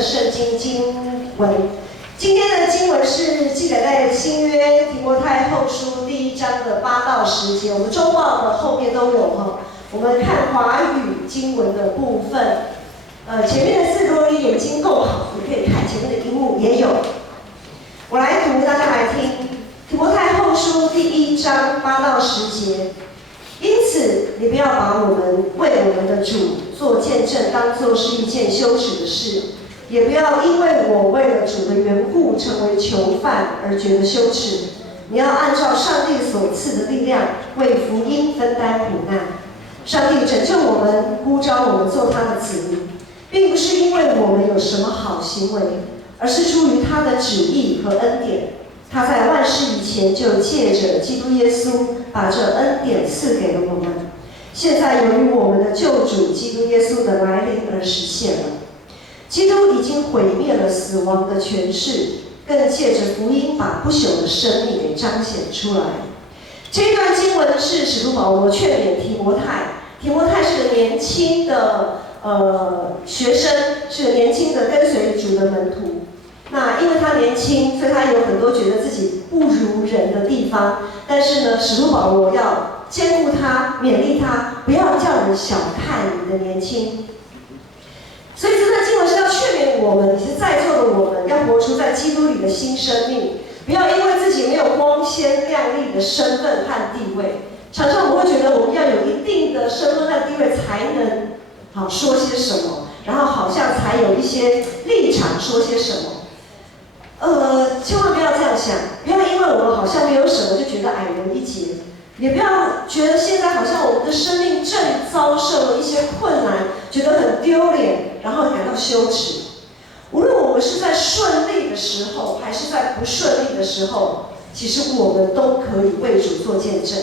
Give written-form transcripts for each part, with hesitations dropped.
圣经经文。今天的经文是记载在新约提摩太后书第1章的8到10节，我们周报的后面都有哈。我们看华语经文的部分，前面的字如果你眼睛够好，你可以看前面的荧幕也有。我来读，大家来听。提摩太后书第1章8到10节。因此，你不要把我们为我们的主做见证当作是一件羞耻的事，也不要因为我为了主的缘故成为囚犯而觉得羞耻。你要按照上帝所赐的力量，为福音分担苦难。上帝拯救我们，呼召我们做他的子民，并不是因为我们有什么好行为，而是出于他的旨意和恩典。他在万事以前就借着基督耶稣把这恩典赐给了我们，现在由于我们的救主基督耶稣的来临而实现了。基督已经毁灭了死亡的权势，更借着福音把不朽的生命给彰显出来。这一段经文是使徒保罗劝勉提摩太，提摩太是个年轻的学生，是个年轻的跟随主的门徒。那因为他年轻，所以他有很多觉得自己不如人的地方。但是呢，使徒保罗要兼顾他，勉励他，不要叫人小看你的年轻。所以这段经文是要劝勉我们，也是在座的我们，要活出在基督里的新生命。不要因为自己没有光鲜亮丽的身份和地位，常常我们会觉得我们要有一定的身份和地位才能说些什么，然后好像才有一些立场说些什么。千万不要这样想，不要因为我们好像没有什么就觉得矮人一截，也不要觉得现在好像我们的生命正遭受了一些困难，觉得很丢脸，然后感到羞耻。无论我们是在顺利的时候，还是在不顺利的时候，其实我们都可以为主做见证。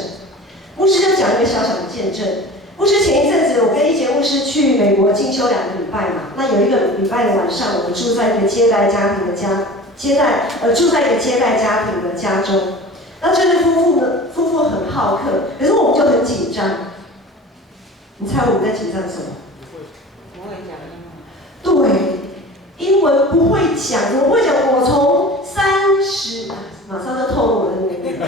牧师就讲一个小小的见证。牧师前一阵子，我跟一杰牧师去美国进修2个礼拜嘛，那有一个礼拜的晚上，我们住在一个接待家庭的住在一个接待家庭的家中。那这对夫妇很好客，可是我们就很紧张。你猜我们在紧张什么？不会讲英文。对，英文不会讲，怎么会讲？我从马上就透露我的年龄。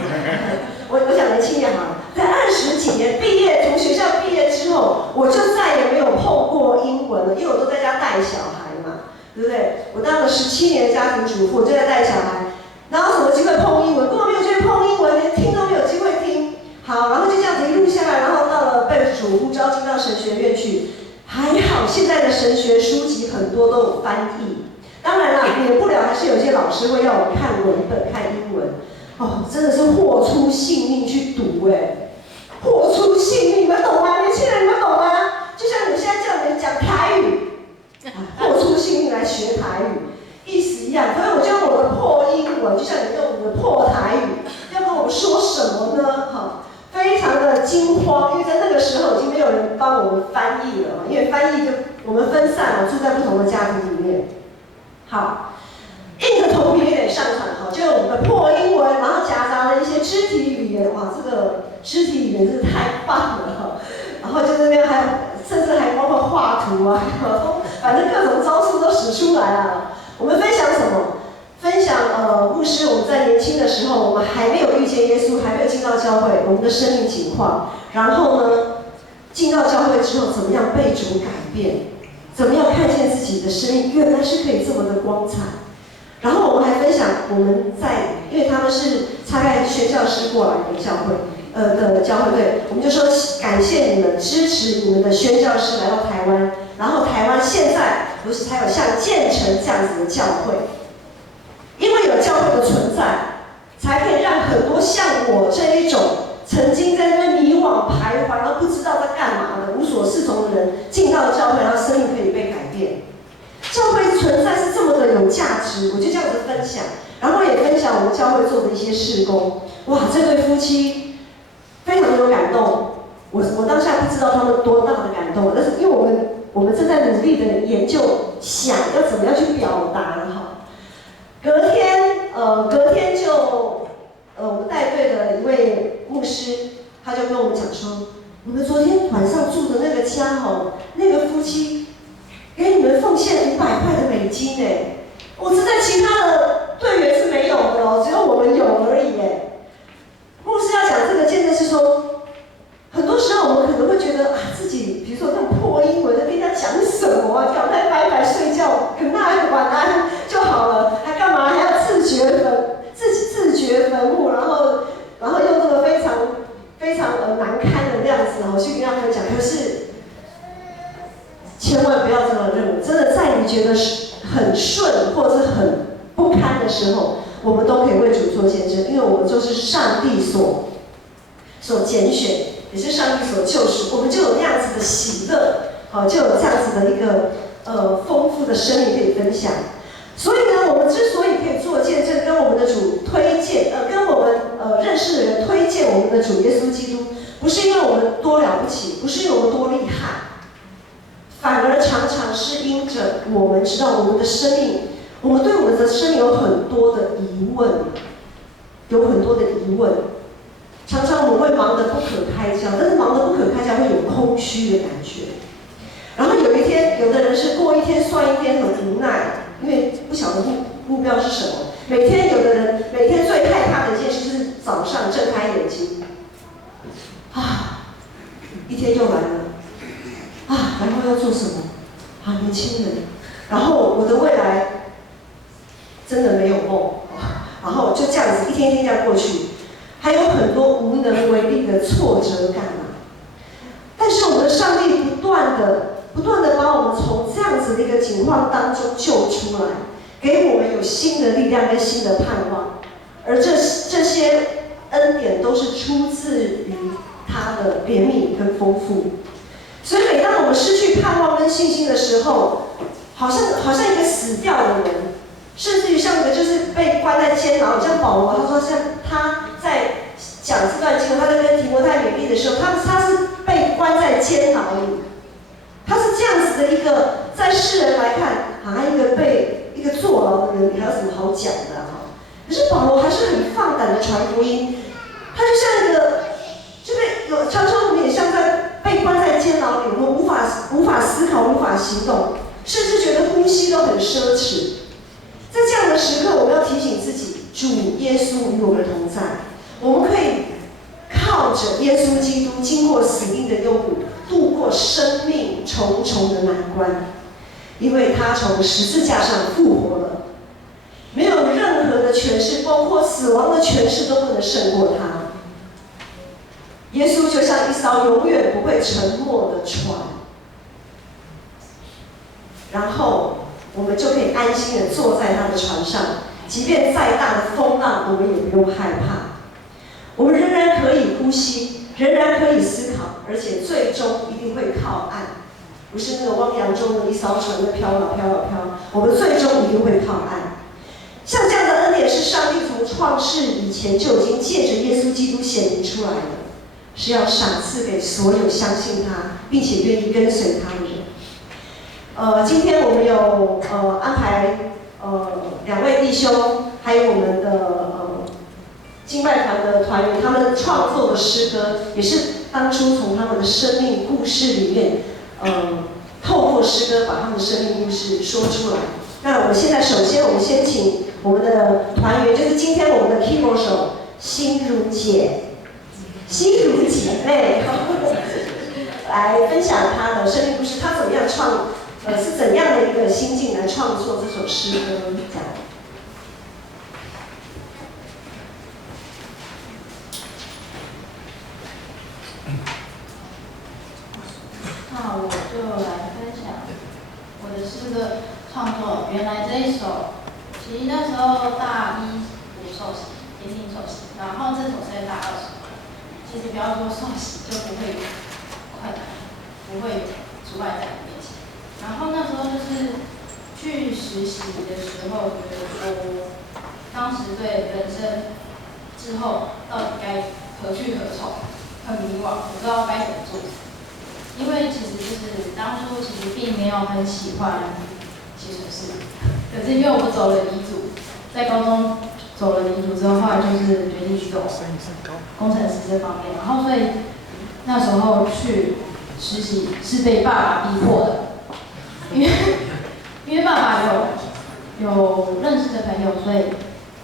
我讲年轻一点好了，在20几年毕业，从学校毕业之后，我就再也没有碰过英文了，因为我都在家带小孩嘛，对不对？我当了17年的家庭主妇，我就在带小孩，哪有什么机会碰英文？根本没有机会碰英文，连听都没有机会听。好，然后就这样子一路下来，然后到了被主呼召进到神学院去。还好，现在的神学书籍很多都有翻译。当然啦，免不了还是有些老师会要我们看文本、看英文。真的是豁出性命去读豁出性命，你们懂吗？年轻人，你们懂吗？就像你现在叫人讲台语，豁出性命来学台语，意思一样。所以我就用我的破英文，就像你用你的破台语，要跟我们说什么呢？非常的惊慌，因为在那个时候已经没有人帮我们翻译了，因为翻译就我们分散了，住在不同的家庭里面。好，硬着头皮也得上场，就用我们的破英文，然后夹杂了一些肢体语言，哇，这个肢体语言真是太棒了，然后就那边甚至还包括画图啊，反正各种招数都使出来啊。我们分享什么？分享牧师我们在年轻的时候，我们还没有遇见耶稣，还没有进到教会，我们的生命情况。然后呢，进到教会之后，怎么样被主改变？怎么样看见自己的生命原来是可以这么的光彩？然后我们还分享我们因为他们是差派宣教师过来的教会对，我们就说感谢你们支持你们的宣教师来到台湾，然后台湾现在不是才有像建成这样子的教会。因为有教会的存在，才可以让很多像我这一种曾经在那边迷惘徘徊，然后不知道在干嘛的无所适从的人，进到教会，然后生命可以被改变。教会存在是这么的有价值，我就这样子分享，然后也分享我们教会做的一些事工。哇，这对夫妻非常的有感动，我当下不知道他们多大的感动，但是因为我们正在努力的研究，想要怎么样去表达隔天就我们带队的一位牧师，他就跟我们讲说，你们昨天晚上住的那个家那个夫妻给你们奉献500块的美金我是在其他的队员是没有的哦，只有我们有而已牧师要讲这个见证是说，很多时候我们可能会觉得自己，比如说那种破英文，跟人家讲什么啊，叫在白白睡觉，可那晚安就好了，还干嘛还要自掘坟墓，然后用这个非常难堪的那样子去跟他们讲。可是千万不要这么认为，真的在你觉得很顺或者是很不堪的时候，我们都可以为主做见证，因为我们就是上帝所拣选，也是上帝所救赎，我们就有那样子的喜乐，就有这样子的一个丰富的生命可以分享。所以呢，我们之所以可以做见证，跟我们的主推荐，跟我们认识的人推荐我们的主耶稣基督，不是因为我们多了不起，不是因为我们多厉害，反而常常是因着我们知道我们的生命，我们对我们的生命有很多的疑问，常常我们会忙得不可开交，但是忙得不可开交会有空虚的感觉。然后有一天，有的人是过一天算一天，很无奈，因为不晓得目标是什么。有的人每天最害怕的一件事就是早上睁开眼睛，一天又来了，然后要做什么？年轻人，然后我的未来真的没有梦，然后就这样子一天一天这样过去。还有很多无能为力的挫折感但是我们的上帝不断的把我们从这样子的一个情况当中救出来，给我们有新的力量跟新的盼望，而这些恩典都是出自于他的怜悯跟丰富。所以每当我们失去盼望跟信心的时候，好像一个死掉的人，甚至于像一个就是被关在监牢，像保罗，他说像他在讲这段经文，他在跟提摩太勉励的时候，他是被关在监牢里，他是这样子的一个，在世人来看，一个坐牢的人，你还有什么好讲的可是保罗还是很放胆的传福音，他就像一个，常常我们也像在被关在监牢里，我们无法思考，无法行动，甚至觉得呼吸都很奢侈。在这样的时刻，我们要提醒自己，主耶稣与我们同在，我们可以靠着耶稣基督经过死荫的幽谷，度过生命重重的难关，因为他从十字架上复活了，没有任何的权势，包括死亡的权势都不能胜过他。耶稣就像一艘永远不会沉没的船，然后我们就可以安心的坐在他的船上，即便再大的风浪，我们也不用害怕。我们仍然可以呼吸，仍然可以思考，而且最终一定会靠岸，不是那个汪洋中的一艘船在飘啊飘啊飘，我们最终一定会靠岸。像这样的恩典是上帝从创世以前就已经借着耶稣基督显明出来的，是要赏赐给所有相信他并且愿意跟随他的人。今天我们有安排2位弟兄，还有我们的敬拜团的团员，他们创作的诗歌，也是当初从他们的生命故事里面，透过诗歌把他们的生命故事说出来。那我们现在首先我们先请我们的团员，就是今天我们的 keyboard 手心如姐妹，来分享她的生命故事，她怎么样是怎样的一个心境来创作这首诗歌？这样。那我就来分享我的诗歌创作。原来这一首，其实那时候大一读受洗，典礼受洗，然后这首是在大2时。其实不要说受洗就不会有快感，不会有阻碍在你面前。然后那时候就是去实习的时候，觉得说，当时对人生之后到底该何去何从很迷惘，不知道该怎么做。因为其实就是当初其实并没有很喜欢写程式，可是因为我走了遗嘱，在高中走了遗嘱之后，后来就是决定去走工程师这方面，然后所以那时候去实习是被爸爸逼迫的，因为爸爸有认识的朋友，所以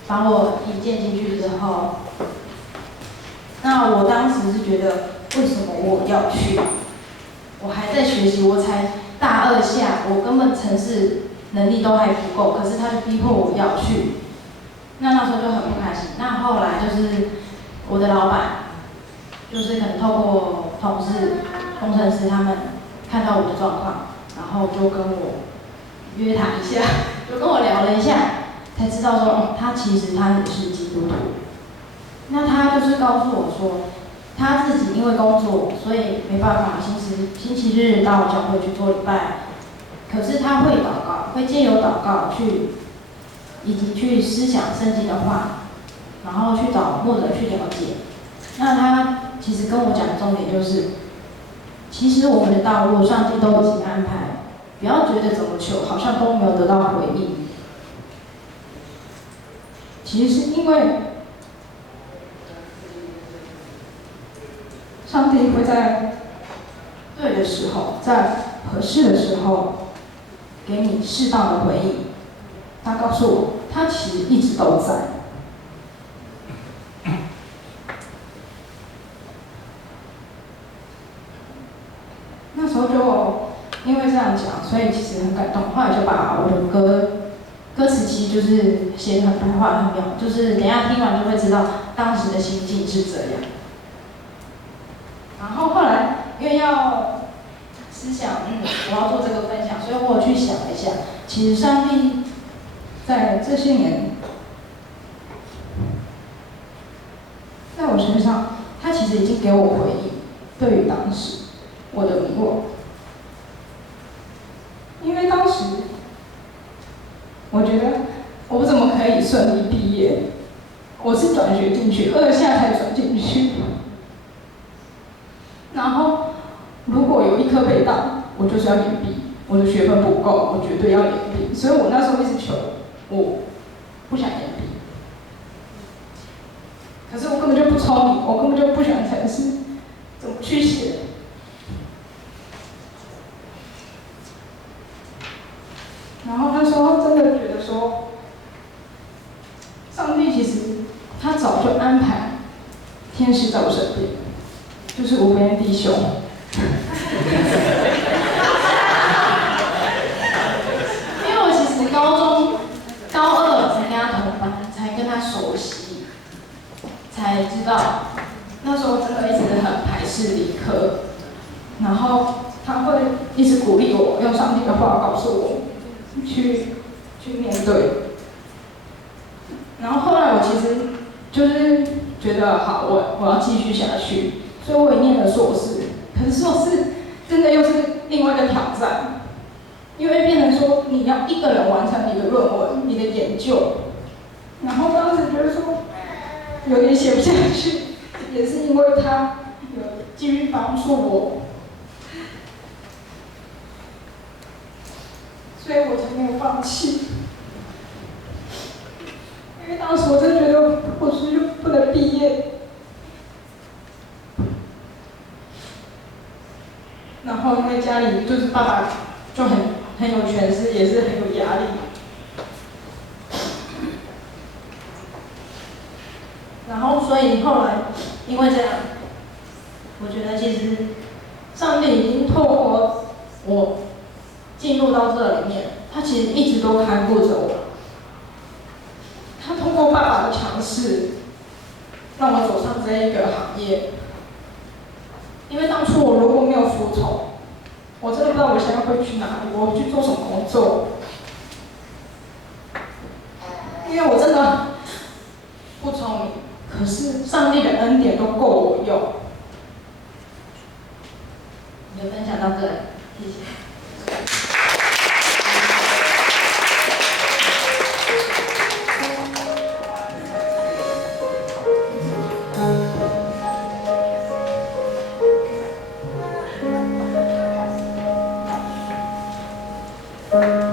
把我引荐进去之后，那我当时是觉得为什么我要去？我还在学习，我才大2下，我根本程式能力都还不够，可是他就逼迫我要去。那时候就很不开心。那后来就是我的老板，就是可能透过同事、工程师他们看到我的状况，然后就跟我约谈一下，就跟我聊了一下，才知道说，他其实他也是基督徒。那他就是告诉我说，他自己因为工作，所以没办法星期日到教会去做礼拜，可是他会祷告，会借由祷告以及去思想圣经的话，然后去找或者去了解。那他其实跟我讲的重点就是，其实我们的道路上帝都已经安排，不要觉得怎么求好像都没有得到回应。其实是因为上帝会在对的时候，在合适的时候，给你适当的回应。他告诉我，他其实一直都在。那时候就因为这样讲，所以其实很感动。后来就把我的歌词其实就是写得很白话很妙，就是等一下听完就会知道当时的心境是这样。然后后来因为要思想，我要做这个分享，所以我有去想了一下，其实上帝在这些年，在我身上，他其实已经给我回应，对于当时我的迷惘，因为当时我觉得我怎么可以顺利毕业？我是转学进去，2下才转进去。然后，如果有1科被当，我就是要延毕，我的学分不够，我绝对要延毕。所以我那时候一直求，我不想延毕。可是我根本就不聪明，我根本就不喜欢程式，怎么去写？然后那时候真的觉得说，上帝其实他早就安排天使在我身边，就是无边弟兄。因为我其实高2才跟他同班，才跟他熟悉，才知道那时候真的一直很排斥理科，然后他会一直鼓励我，用上帝的话告诉我去面对。然后后来我其实就是觉得好，我要继续下去，所以我也念了硕士。可是硕士真的又是另外一个挑战，因为变成说你要一个人完成你的论文、你的研究，然后当时觉得说有点写不下去，也是因为他有继续帮助我，所以我才没有放弃。因为当时我真的觉得我是不能毕业，然后因为家里就是爸爸就很有权势，也是很有压力，然后所以后来因为这样，我觉得其实上帝已经透过我进入到这里面，他其实一直都看顾着我。他通过爸爸的强势，让我走上这一个行业。因为当初我如果没有服从，我真的不知道我现在会去哪里，我会去做什么工作。因为我真的不聪明，可是上帝的恩典都够我用。我就分享到这里，谢谢。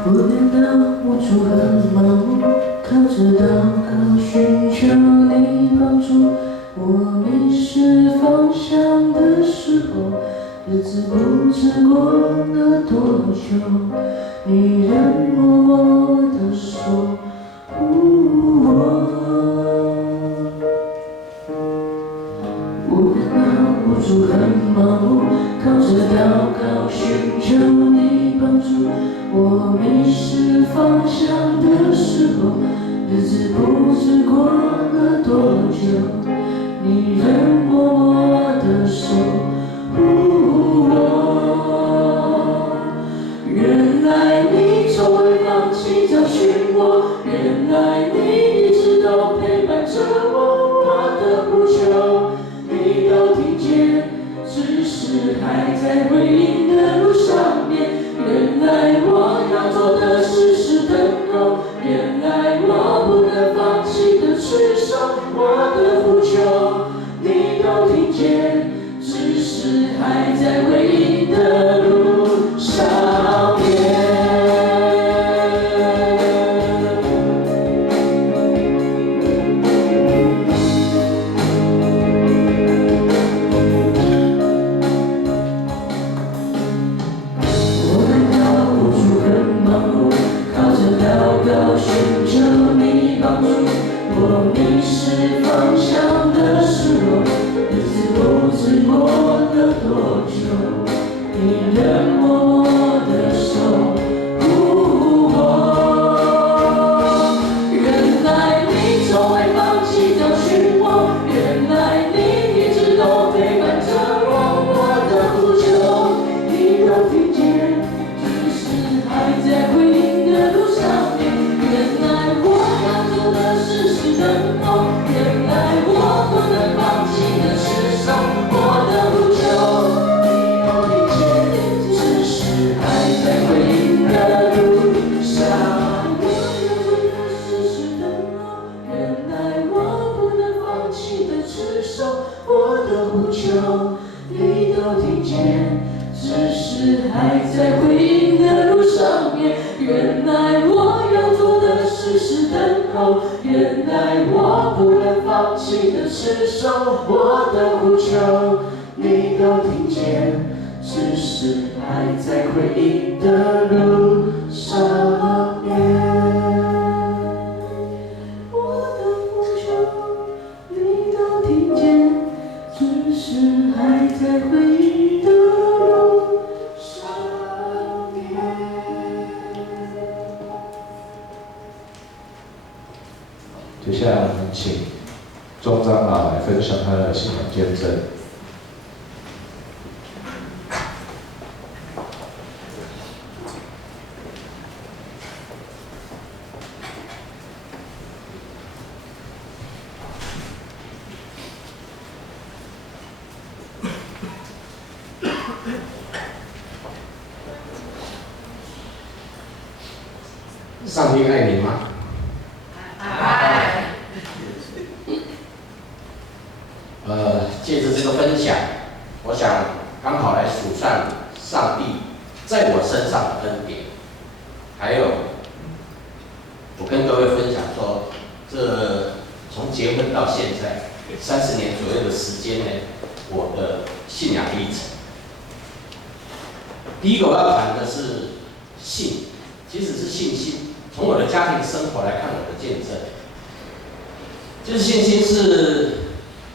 我变得无助和盲目，靠着祷告寻求你帮助。我迷失方向的时候，日子不知过了多久，你仍握我的手。我拿不住，很盲目，靠着祷告寻求你帮助。我迷失方向的时候，日子不知过了多久，你仍握我的手。原来你从未放弃找寻我，原来你一直都陪伴着我，我的呼求你都听见，只是还在回应的路上面。原来我要做的事是等候，原来我不能放弃的持守，我的呼求你都听见，只是还在回应的路上面。我迷失方向的时候，日子不知过了多久，你仍握我的手。原来你从未放弃找寻我，原来你一直都陪伴着我，我的呼求你都听见，只是还在回应的路上面。原来我要做的事是等候，原来我不能放弃的持守，我的呼求你都听见，只是还在回应的路上。我要做的事是等候，原来我不能放弃的持守，我的呼求你都听见，只是还在回应的路上面。原来我要做的事是等候，原来我不能放弃的持守，我的呼求你都听见，只是还在回应的路上面。我的呼求你都听见，只是还在回应的路上面。接下来我们请钟长老来分享他的信仰见证。上帝爱你吗？借着这个分享，我想刚好来数算上帝在我身上的恩典，还有我跟各位分享说，这从结婚到现在30年左右的时间呢，我的信仰历程。第一个我要谈的是信，其实是信心。从我的家庭生活来看，我的见证，就是信心是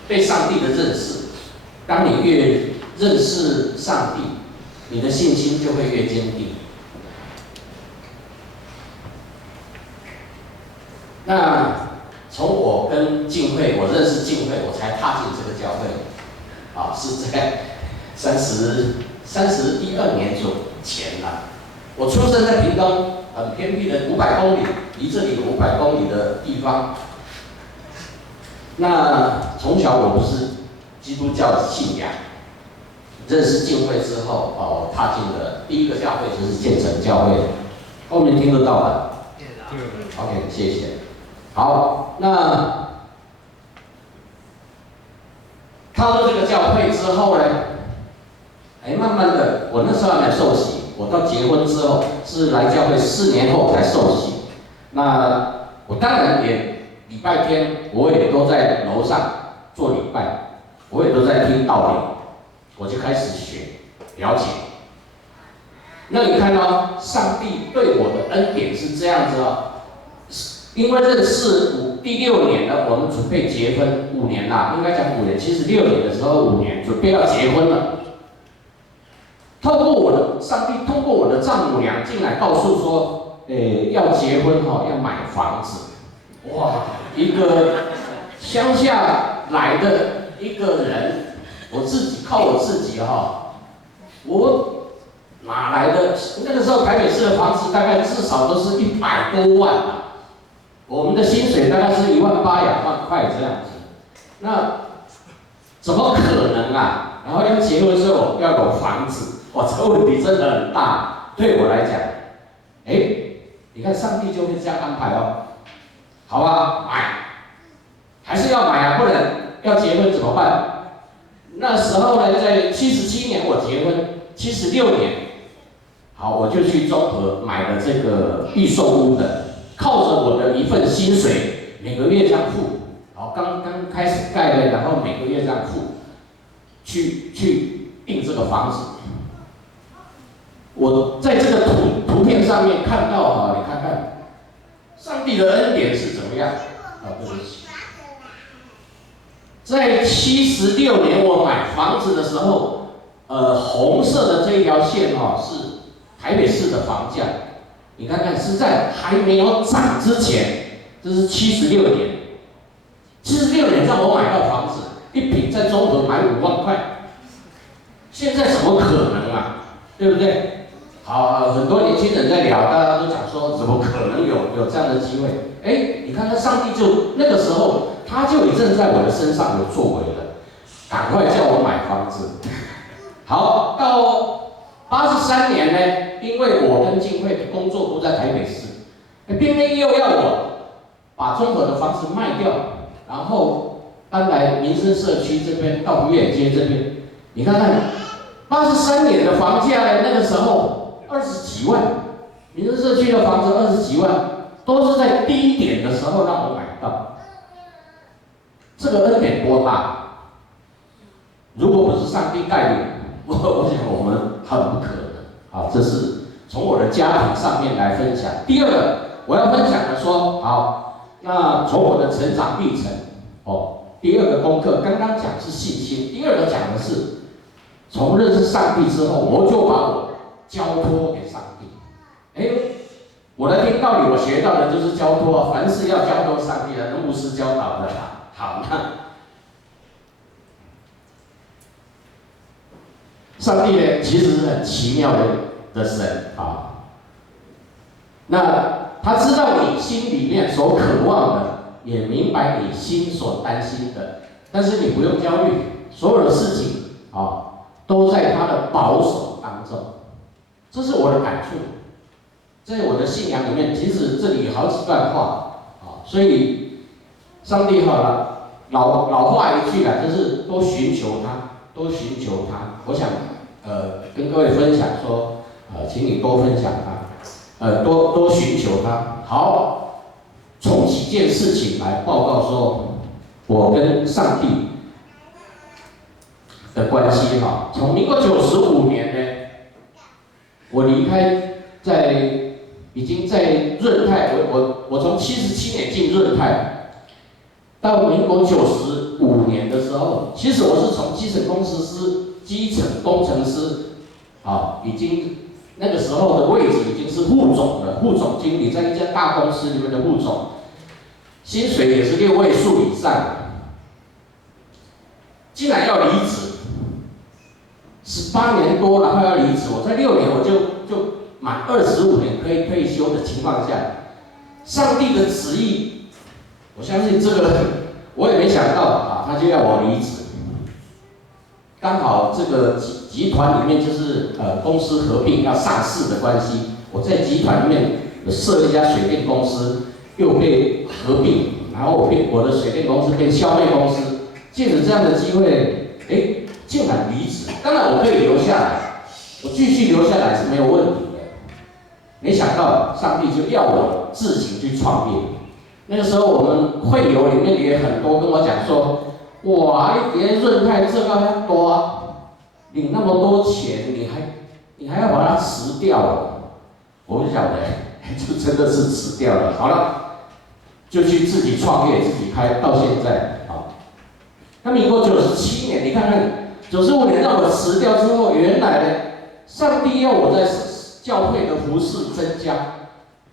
对上帝的认识。当你越认识上帝，你的信心就会越坚定。那从我跟敬会，我认识敬会，我才踏进这个教会，是在32年前啦。我出生在屏东，很偏僻的500公里，离这里有500公里的地方。那从小我不是基督教信仰，认识敬会之后，我踏进的第一个教会就是建成教会，后面听得到吧？ OK， 谢谢。好，那踏入这个教会之后呢，慢慢的，我那时候还没受洗，我到结婚之后是来教会4年后才受洗。那我当然也礼拜天我也都在楼上做礼拜，我也都在听道理，我就开始学。了解。那你看哦，上帝对我的恩典是这样子哦，因为认识第6年了，我们准备结婚5年啦，应该讲5年，其实6年的时候5年准备要结婚了。透过上帝通过我的丈母娘进来告诉说，要结婚要买房子。哇，一个乡下来的一个人，靠我自己我哪来的？那个时候台北市的房子大概至少都是100多万啊，我们的薪水大概是1万8、2万块这样子，那怎么可能啊？然后要结婚的时候要有房子，哇，这个问题真的很大。对我来讲，你看上帝就会这样安排哦。好啊，买，还是要买啊，不然要结婚怎么办？那时候呢，在77年我结婚，76年，好，我就去中和买了这个预售屋的，靠着我的一份薪水，每个月这样付，好，刚开始盖的，然后每个月这样付，去订这个房子。我在这个图片上面看到你看看，上帝的恩典是怎么样？对不起。在76年我买房子的时候，红色的这一条线是台北市的房价，你看看是在还没有涨之前，这是76年，76年让我买到房子，一坪在中和买5万块，现在怎么可能啊？对不对？好，很多年轻人在聊，大家都讲说，怎么可能有这样的机会？你看，上帝就那个时候，他就已经在我的身上有作为了，赶快叫我买房子。好，到83年呢，因为我跟静慧工作都在台北市，偏偏又要我把中和的房子卖掉，然后搬来民生社区这边，到福远街这边。你看看，83年的房价呢，那个时候20几万，民生社区的房子20几万。都是在低点的时候让我买到，这个恩典多大？如果不是上帝带领，我想我们很不可能。这是从我的家庭上面来分享。第二个，我要分享的说，那从我的成长历程，第二个功课，刚刚讲是信心，第二个讲的是从认识上帝之后，我就把我交托给上帝。我的听道理，我学到的就是交托，凡事要交托上帝的，牧师教导的。好，那上帝呢，其实是很奇妙的神啊。那他知道你心里面所渴望的，也明白你心所担心的，但是你不用焦虑，所有的事情都在他的保守当中。这是我的感触。在我的信仰里面，其实这里有好几段话所以上帝老话一句就是多寻求他，多寻求他。我想跟各位分享说，请你多分享他，多寻求他。好，从几件事情来报告说，我跟上帝的关系从民国95年呢，我离开已经在润泰，我从77年进润泰，到民国95年的时候，其实我是从基层工程师，已经那个时候的位置已经是副总经理，在一家大公司里面的副总，薪水也是6位数以上，竟然要离职，18年多了，快要离职，我在6年我就满25年可以退休的情况下，上帝的旨意，我相信这个我也没想到他就要我离职。刚好这个集团里面就是公司合并要上市的关系，我在集团里面设一家水电公司，又被合并，然后我的水电公司变消费公司，借着这样的机会，竟然离职。当然我可以留下来，我继续留下来是没有问题。没想到上帝就要我自行去创业。那个时候我们会友里面也很多跟我讲说，哇，你在润泰这个要多领那么多钱，你还要把它辞掉了，我不晓得，就真的是辞掉了。好了，就去自己创业，自己开，到现在啊。那民国97年，你看看95年让我辞掉之后，原来呢，上帝要我在教会的服事增加。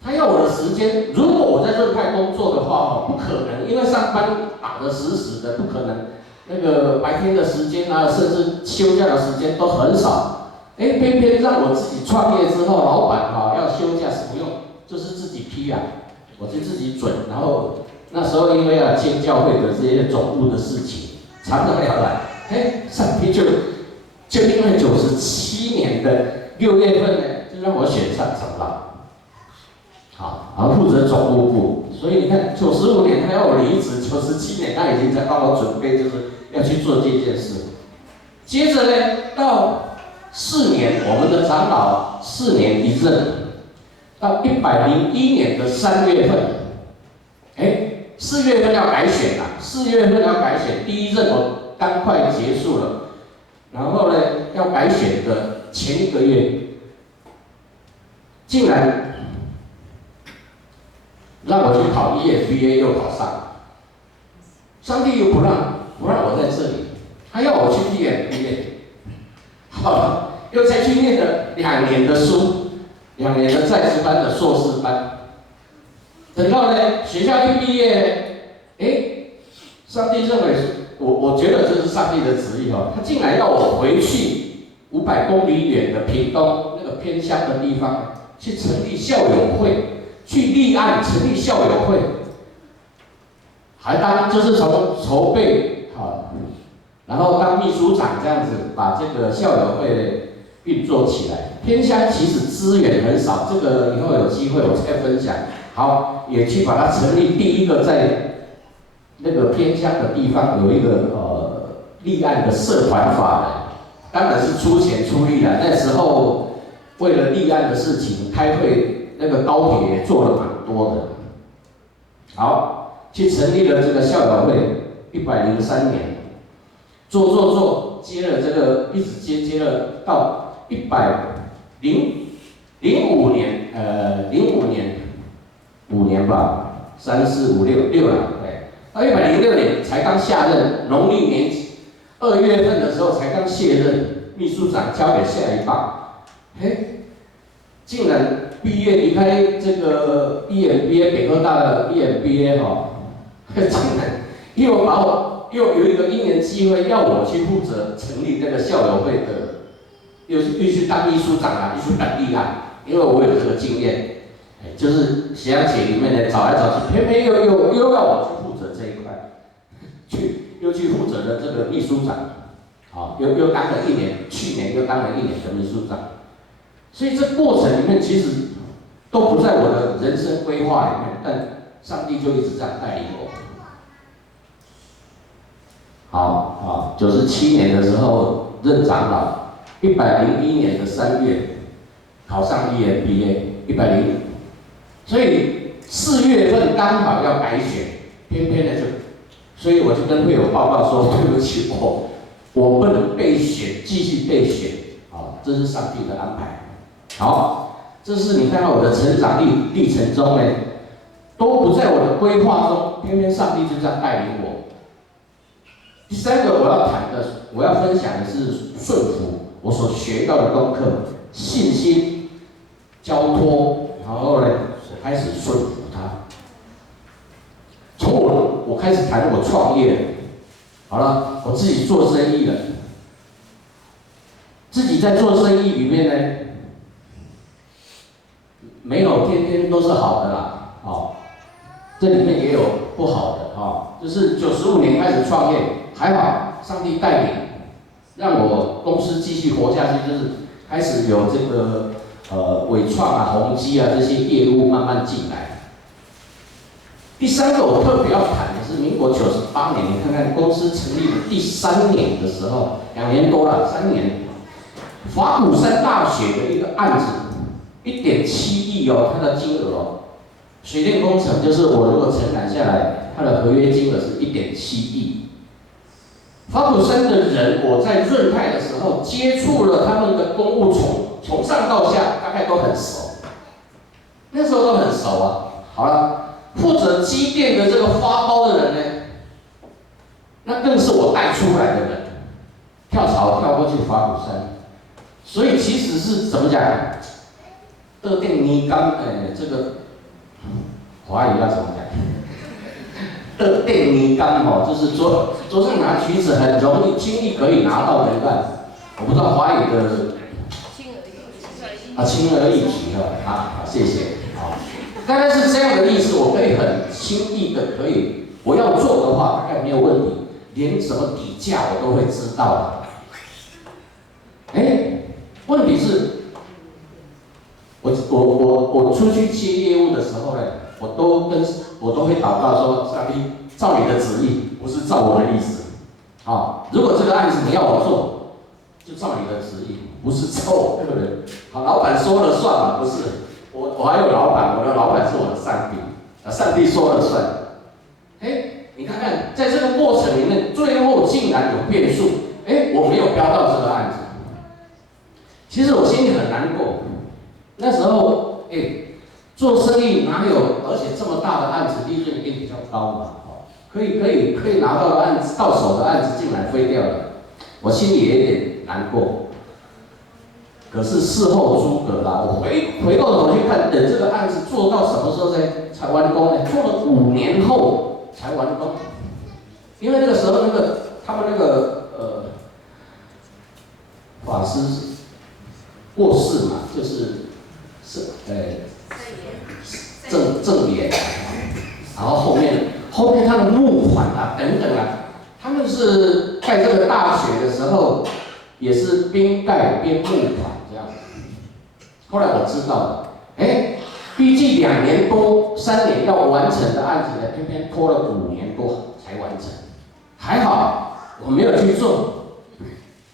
他要我的时间，如果我在润泰工作的话，不可能，因为上班打得死死的，不可能。那个白天的时间啊，甚至休假的时间都很少。偏偏让我自己创业之后，老板要休假是不用，就是自己批啊，我就自己准。然后那时候因为要兼教会的这些总务的事情，常常要来。上帝就因为97年的6月份呢，就让我选上长老。好，然后负责总务部，所以你看，95年他要我离职，97年他已经在帮我准备，就是要去做这件事。接着呢，到4年，我们的长老4年一任，到101年的3月份，4月份要改选了，4月份要改选，第一任我刚快结束了，然后呢，要改选的前1个月，竟然让我去考EMBA，又考上，上帝又不让我在这里，他要我去EMBA， 好了，又再去念了2年的书，2年的在职班的硕士班，等到呢学校一毕业，上帝认为我觉得这是上帝的旨意他竟然要我回去500公里远的屏东那个偏乡的地方去成立校友会。去立案成立校友会，还就是从筹备然后当秘书长这样子，把这个校友会运作起来。偏乡其实资源很少，这个以后有机会我再分享。好，也去把它成立。第一个在那个偏乡的地方有一个立案的社团法人，当然是出钱出力了。那时候为了立案的事情开会。那个高铁也做了蛮多的，好，去成立了这个校友会，103年，做，接了这个一直接了到105年，05年5年吧，3、4、5、6了，对，到106年才刚下任，农历年2月份的时候才刚卸任，秘书长交给下一棒，竟然。毕业离开这个 EMBA 北科大的 EMBA 竟然又有一个因缘机会要我去负责成立那个校友会的，又去当秘书长啊，又去当立案，因为我有这个经验，就是学长姐里面呢找来找去，偏偏又要我去负责这一块，又去负责了这个秘书长，又当了1年，去年又当了1年的秘书长。所以这过程里面其实都不在我的人生规划里面，但上帝就一直这样带领我。好，97年的时候任长老，101年的3月考上 EMBA，105，所以4月份刚好要改选，偏偏的所以我就跟会友报告说，对不起，我不能备选，继续备选，这是上帝的安排。好，这是你看到我的成长历程中呢，都不在我的规划中，偏偏上帝就这样带领我。第3个我要分享的是顺服我所学到的功课，信心、交托，然后呢，我开始顺服他。从我开始谈我创业了，好了，我自己做生意了，自己在做生意里面呢。没有天天都是好的啦，这里面也有不好的，就是95年开始创业，还好上帝带领，让我公司继续活下去，就是开始有这个伟创啊、宏基啊这些业务慢慢进来。第3个我特别要谈的是民国98年，你看看公司成立的第3年的时候，2年多了，3年，法鼓山大学的一个案子。1.7亿它的金额水电工程就是我如果承揽下来，它的合约金额是1.7亿。法鼓山的人，我在润泰的时候接触了他们的公务从上到下大概都很熟，那时候都很熟啊。好了，负责机电的这个发包的人呢，那更是我带出来的人，跳槽跳过去法鼓山，所以其实是怎么讲？特定泥钢，这个华语要怎么讲？特定泥钢哦，就是桌上拿橘子很容易轻易可以拿到的一个案子。我不知道华语的轻而易举啊，谢谢。好，大概是这样的意思。我可以很轻易的可以，我要做的话大概没有问题，连什么底价我都会知道的。问题是，我出去接业务的时候呢，我都会祷告说，上帝照你的旨意，不是照我的意思。好，如果这个案子你要我做，就照你的旨意，不是照我个人。好，老板说了算嘛，不是我还有老板，我的老板是我的上帝，上帝说了算。你看看，在这个过程里面，最后竟然有变数，我没有标到这个案子，其实我心里很难过。那时候，做生意哪有，而且这么大的案子，利润一定比较高嘛，可以拿到的案子，到手的案子竟然飞掉了，我心里也有点难过。可是事后诸葛啦，我回过头去看，等这个案子做到什么时候才完工呢？做了5年后才完工，因为那个时候他们那个法师过世嘛，正言，然后后面他的募款啊等等啊，他们是盖这个大学的时候，也是边盖边募款这样。后来我知道了，预计2年多、3年要完成的案子呢，偏偏拖了5年多才完成。还好我没有去做，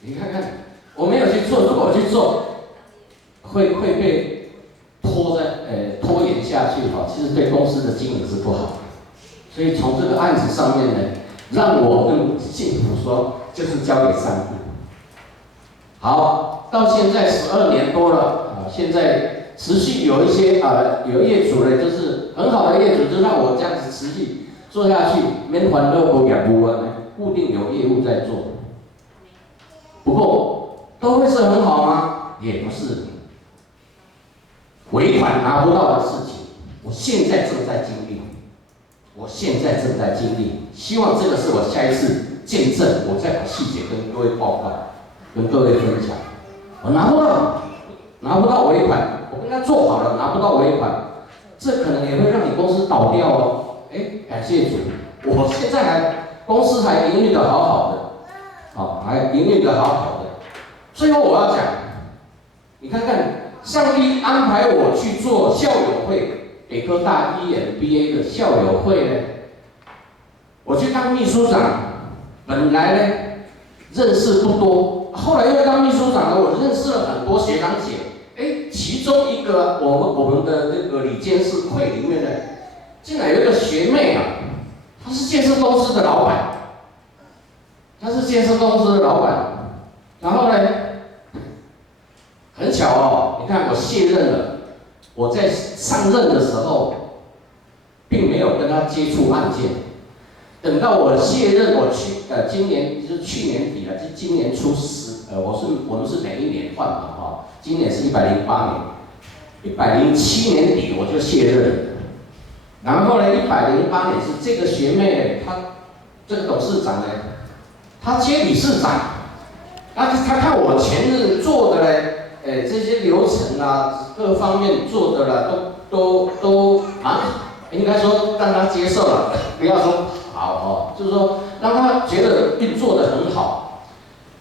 你看看，我没有去做，如果我去做，会被拖延下去哈，其实对公司的经营是不好的。所以从这个案子上面呢，让我更幸福说，就是交给上帝。好，到现在12年多了现在持续有一些有业主呢，就是很好的业主，就让我这样子持续做下去，免烦恼无业务呢，固定有业务在做。不过都会是很好吗？也不是。尾款拿不到的事情，我现在正在经历，希望这个是我下一次见证，我再把细节跟各位报告，跟各位分享。我拿不到尾款，我跟他做好了，拿不到尾款，这可能也会让你公司倒掉哦。感谢主，我现在公司还营运得好好的，还营运得好好的。最后我要讲，你看看。上帝安排我去做校友会，北科大 EMBA 的校友会呢，我去当秘书长，本来呢认识不多，后来因为当秘书长呢，我认识了很多学长姐，其中一个我们的那个理监事会里面呢，竟然有一个学妹她是建设公司的老板，然后呢。很巧你看我卸任了，我在上任的时候，并没有跟他接触案件。等到我卸任，今年就是去年底了，就今年初我们是每一年换嘛今年是108年，107年底我就卸任了。然后呢，108年是这个学妹她这个董事长呢，她接理事长，她看我前任做的呢。这些流程各方面做的都应该说让他接受了，不要说好就是说让他觉得运作得很好，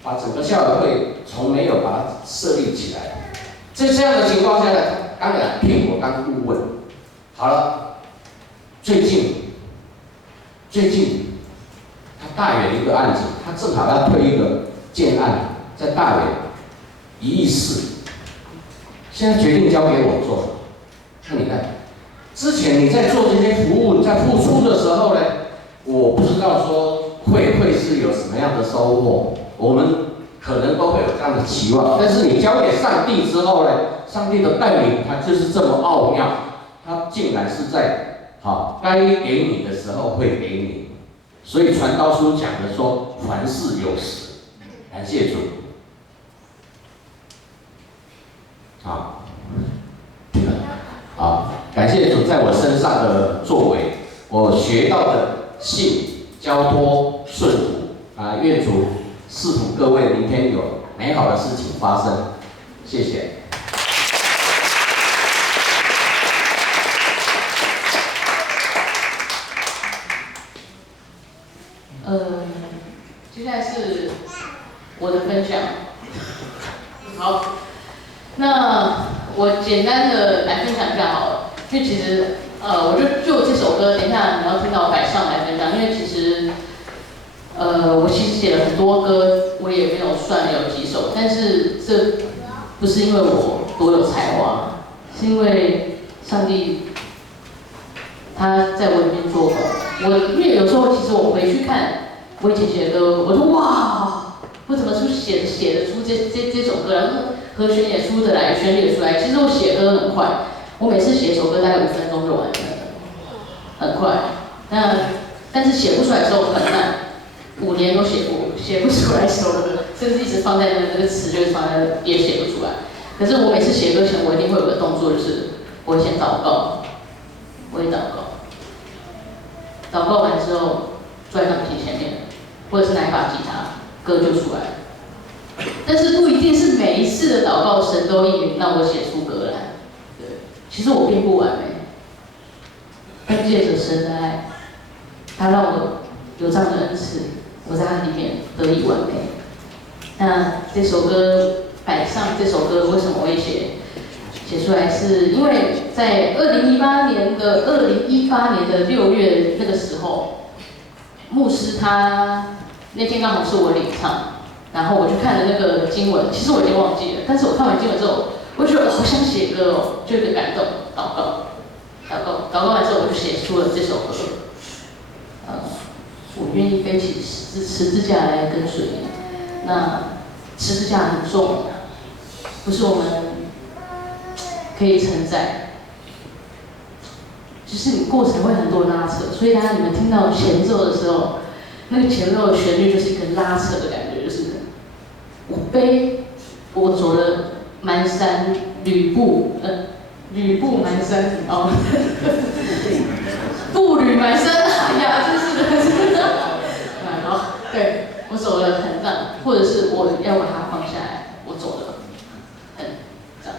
把整个校友会从没有把它设立起来。在这样的情况下呢，当然聘我当顾问。好了，最近他大远一个案子，他正好要推一个建案，在大远1亿4。现在决定交给我做，那你看，之前你在做这些服务，在付出的时候呢，我不知道说会是有什么样的收获，我们可能都会有这样的期望。但是你交给上帝之后呢，上帝的带领他就是这么奥妙，他竟然是在该给你的时候会给你。所以传道书讲的说，凡事有时，感谢主。感谢主在我身上的作为，我学到的信交托顺服愿主赐福各位明天有美好的事情发生，谢谢。接下来是我的分享。好，那我简单的来分享一下好了。因为其实，我就这首歌，等一下你要听到摆上来分享。因为其实，我其实写了很多歌，我也没有算有几首，但是这不是因为我多有才华，是因为上帝他在我里面做工。因为有时候其实我回去看我以前写的歌，我说哇，我怎么写得出这首歌，然后和弦也出得来，旋律也出来。其实我写歌很快。我每次写一首歌大概5分钟就完成了，很快。但是写不出来的时候很难，5年都写不出来一首歌，甚至一直放在那个词就是放在也写不出来。可是我每次写歌前，我一定会有个动作，就是我会先祷告，祷告完之后坐在钢琴前面，或者是拿一把吉他，歌就出来了。但是不一定是每一次的祷告神都应允让我写出歌来。其实我并不完美，但借着神的爱，他让我有这样的恩赐，我在他里面得以完美。那这首歌摆上，这首歌为什么我会写出来？是因为在2018年的6月那个时候，牧师他那天刚好是我领唱，然后我就看了那个经文，其实我已经忘记了，但是我看完经文之后。我觉得我好想写歌哦，就有点感动，祷告完之后，我就写出了这首歌。我愿意背起十字架来跟随你。那十字架很重，不是我们可以承载，就是你过程会很多拉扯，所以当你们听到前奏的时候，那个前奏的旋律就是一个拉扯的感觉，就是我走了。蹒跚履步蹒跚哦，步履蹒跚，哎呀，真是的，好，对我走了很慢，或者是我要把它放下来，我走了很这样，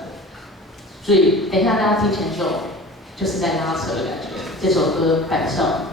所以等一下大家听前奏，就是在拉扯的感觉。这首歌摆上。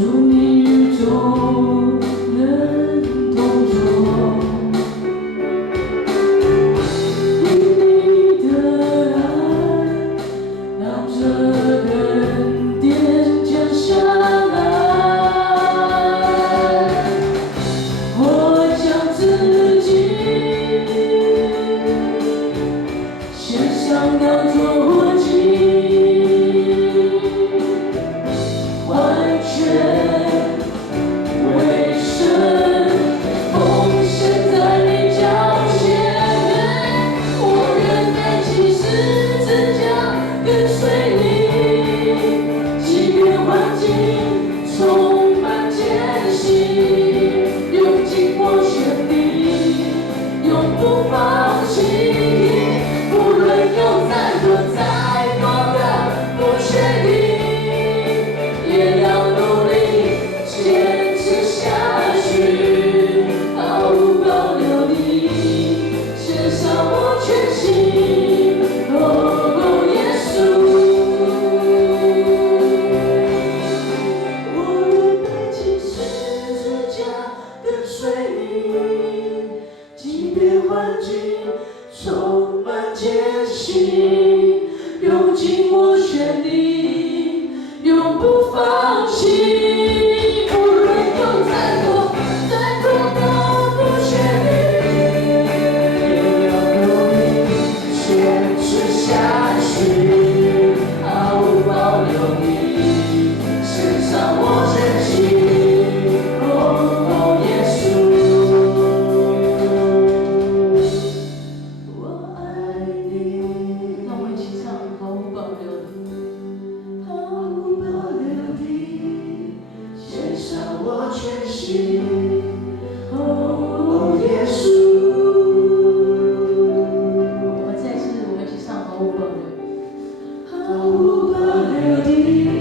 祝你与众人同桌，因你的爱，让这个恩典降下来。我将自己献上当作活祭。完全为神奉献在你脚前，我愿背起十字架跟随你，即便环境充满艰辛，用尽我全力，永不放弃。无论有再多再多的不确定。也要努力坚持下去，毫无保留地献上我全心。哦，耶稣，我愿背起十字架跟随你，即便环境充满艰辛，用尽我全力。永不放弃，无论有再多的不确定，也要努力坚持下去，毫无保留地献上我全心。哦，耶稣，我爱你。让我们一起唱毫无保留的。毫无保留地献上我全心，哦，耶稣。我们再次，我们一起唱毫无保留，毫无保留地，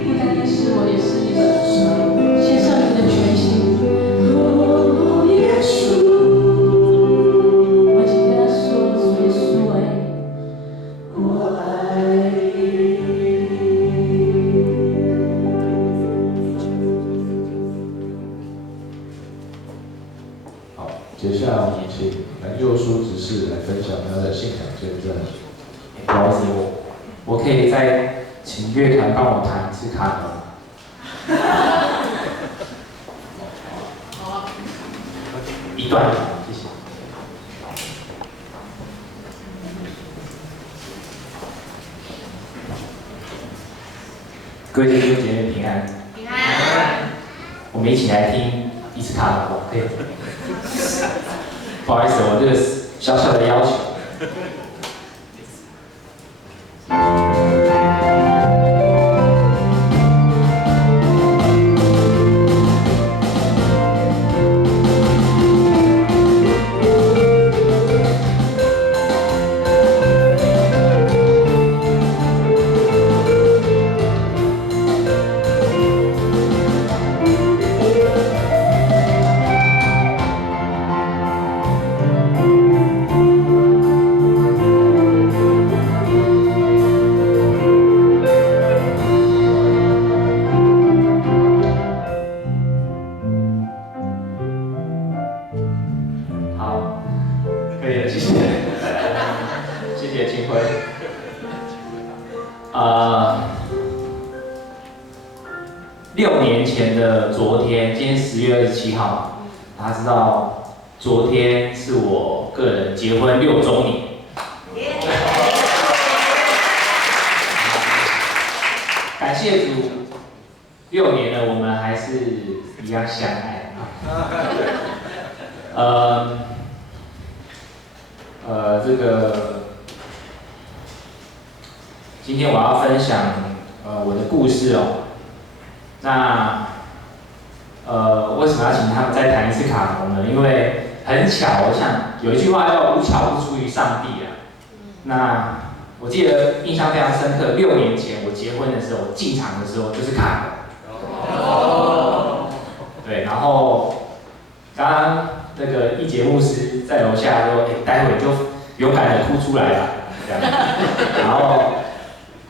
不单单是我，也是你们，献上你的全心，哦，耶稣。我们一起跟他说，主耶稣爱你，我爱你。好，接下来我们请蓝佑书执事来分享他的信仰见证。不好意思，我可以再请乐团帮我弹一次卡农。一段，谢谢。各位弟兄姐妹平安。平安。我们一起来听一次卡农，可以？不好意思，我这个小小的要求。6年前的昨天，今天10月27号，大家知道，昨天是我个人结婚6周年。感谢主，6年了，我们还是一样相爱。这个今天我要分享我的故事哦。那为什么要请他们再弹一次卡农呢？因为很巧，我想有一句话叫“无巧不出于上帝”啊。那我记得印象非常深刻，6年前我结婚的时候，进场的时候就是卡农。对，然后刚刚那个一节牧师在楼下说：“待会就勇敢的哭出来吧。”这样。然后，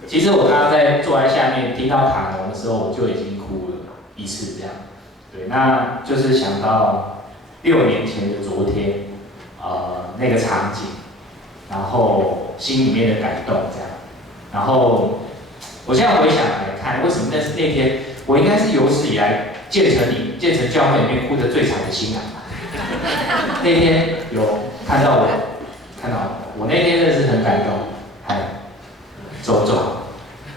其实我刚刚坐在下面听到卡农的时候，我就已经哭了，以次这样。对，那就是想到6年前的昨天，那个场景，然后心里面的感动这样。然后我现在回想来看，为什么那天我应该是有史以来建成教会里面哭得最惨的新郎吧？那天有看到我那天真的是很感动，走。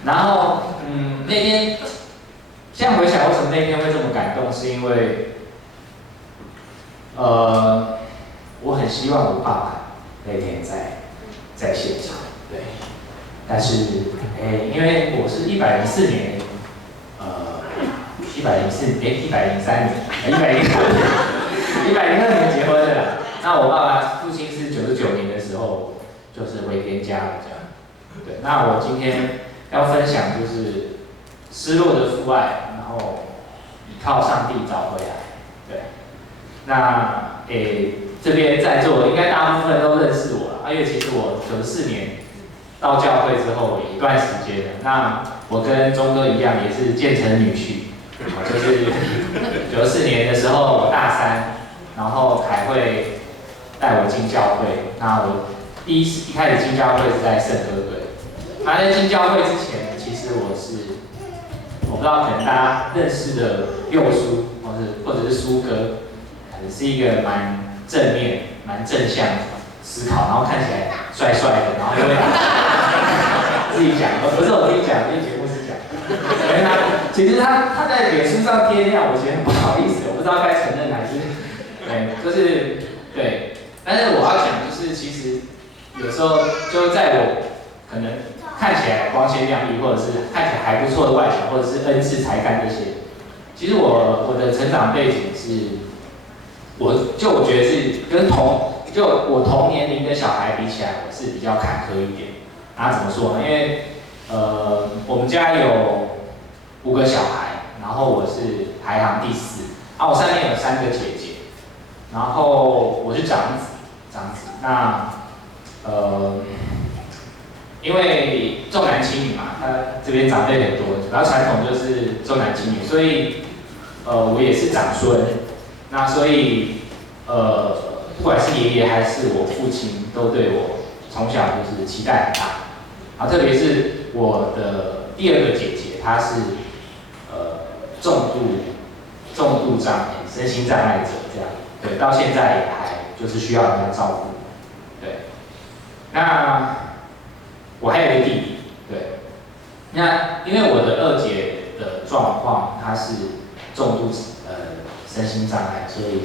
然后那天现在回想，为什么那天会这么感动，是因为我很希望我爸爸那天在现场，对。但是因为我是104年102年结婚的啦。那我爸爸父亲是99年的时候就是回天家了这样。对，那我今天要分享就是失落的父爱，然后依靠上帝找回来。对，那这边在座应该大部分都认识我了，因为其实我94年到教会之后有一段时间了。那我跟钟哥一样，也是建成女婿。就是94年的时候，我大3，然后凯慧带我进教会。那我一开始进教会是在圣歌队。他在进教会之前，其实我不知道可能大家认识的佑叔，或者是苏哥，可能是一个蛮正面、蛮正向思考，然后看起来帅帅的，然后又会自己讲，不是我自己讲，因为节目是讲。因为其实他在脸书上贴那样，我觉得很不好意思，我不知道该承认还是对，就是对。但是我要讲就是，其实有时候就在我可能看起来光鲜亮丽，或者是看起来还不错的外表，或者是恩赐才干这些，其实我的成长背景是，我觉得是跟我同年龄的小孩比起来，我是比较坎坷一点。怎么说呢？因为我们家有5个小孩，然后我是排行第4，我上面有3个姐姐，然后我是长子。那因为重男轻女嘛，他这边长辈很多，比较传统就是重男轻女，所以我也是长孙。那所以不管是爷爷还是我父亲，都对我从小就是期待很大。特别是我的第2个姐姐，她是重度障碍、身心障碍者这样，对，到现在也还就是需要人家照顾，对。那我还有一个弟弟，对。那因为我的2姐的状况，她是重度身心障碍，所以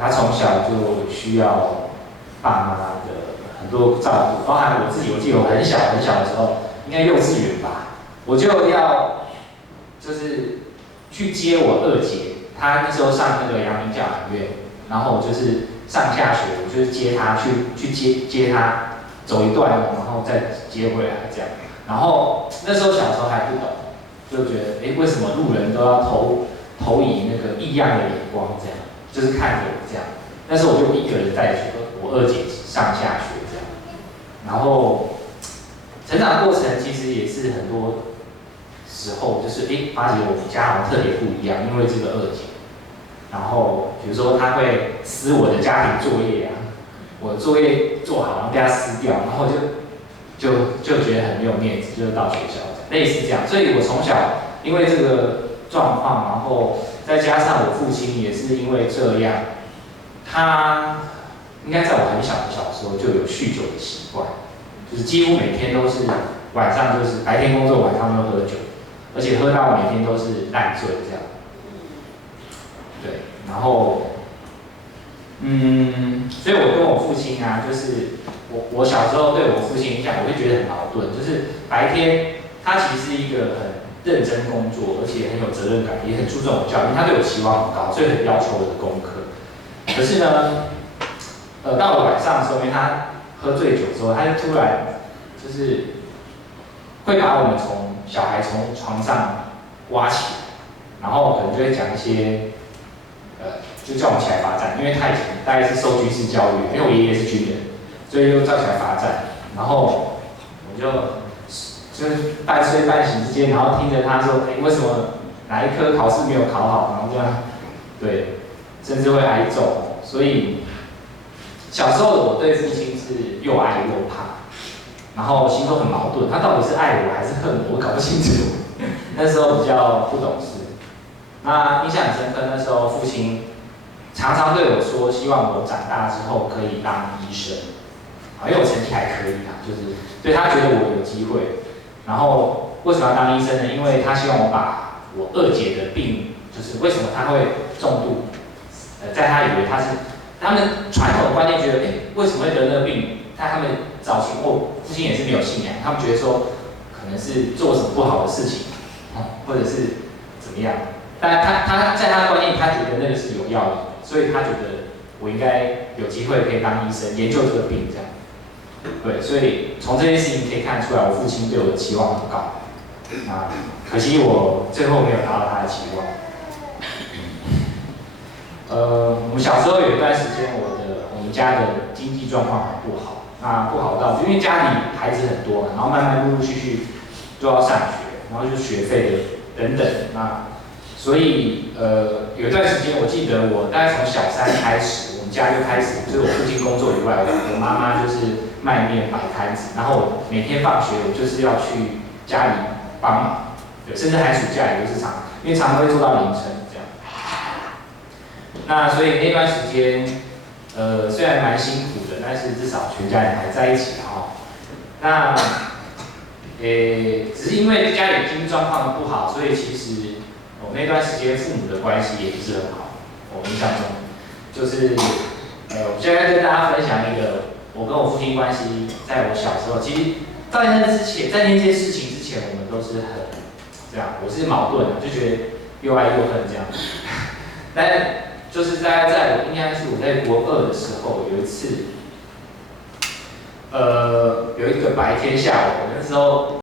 她从小就需要爸妈的很多照顾，包含我自己。我记得我很小的时候，应该幼稚园吧，我就要就是去接我2姐，她那时候上那个阳明教养院，然后我就是上下学，我就是接她去接她走一段路，然后再接回来这样。然后那时候小时候还不懂，就觉得为什么路人都要投以那个异样的眼光这样，就是看着我这样。那时候我就一个人带着我2姐上下学这样，然后成长过程其实也是很多时候就是发觉我们家好像特别不一样，因为这个2姐，然后比如说她会撕我的家庭作业我作业做好然后被她撕掉，然后就觉得很没有面子，就是到学校类似这样。所以我从小因为这个状况，然后再加上我父亲也是因为这样，他应该在我很小的时候就有酗酒的习惯，就是几乎每天都是晚上就是白天工作，晚上都喝酒，而且喝到每天都是烂醉这样。对，然后所以我跟我父亲就是我小时候对我父亲影响，我会觉得很矛盾，就是白天他其实是一个很认真工作，而且很有责任感，也很注重我教育，他对我期望很高，所以很要求我的功课。可是呢，到了晚上的时候，因为他喝醉酒之后，他就突然就是会把我们小孩从床上挖起来，然后可能就会讲一些就叫我们起来罚站，因为他以前大概是受军事教育，因为我爷爷是军人，所以就叫起来罚站。然后我就是半睡半醒之间，然后听着他说，为什么哪一科考试没有考好，然后这样，对，甚至会挨揍。所以小时候的我对父亲是又爱又怕，然后心中很矛盾，他到底是爱我还是恨我，我搞不清楚。那时候比较不懂事，那印象很深刻。那时候父亲常常对我说，希望我长大之后可以当医生，因为我成绩还可以啊，就是对他觉得我有机会。然后为什么要当医生呢？因为他希望我把我二姐的病，就是为什么他会重度，在他以为他们传统的观念觉得，为什么会得那个病？在他们早期，父亲也是没有信仰，他们觉得说可能是做什么不好的事情，或者是怎么样。但他在他的观念，他觉得那个是有药的，所以他觉得我应该有机会可以当医生，研究这个病这样。对，所以从这件事情可以看出来，我父亲对我的期望很高。那可惜我最后没有达到他的期望。我们小时候有一段时间，我们家的经济状况很不好。那不好到，因为家里孩子很多嘛，然后慢慢陆陆续续都要上学，然后就学费的等等。那所以有一段时间，我记得我大概从小3开始，我们家就开始，就是我父亲工作以外，我妈妈就是卖面摆摊子，然后我每天放学我就是要去家里帮忙，对，甚至寒暑假也都是因为常常会做到凌晨这样。那所以那段时间，虽然蛮辛苦的，但是至少全家人还在一起哈。那，只是因为家里经济状况不好，所以其实我那段时间父母的关系也不是很好。我印象中，就是我现在跟大家分享一个我跟我父亲关系，在我小时候，其实在那之前，在那件事情之前，我们都是很这样，我是矛盾的，就觉得又爱又恨这样。但就是大概在应该是我在国2的时候，有一次，有一个白天下午，那时候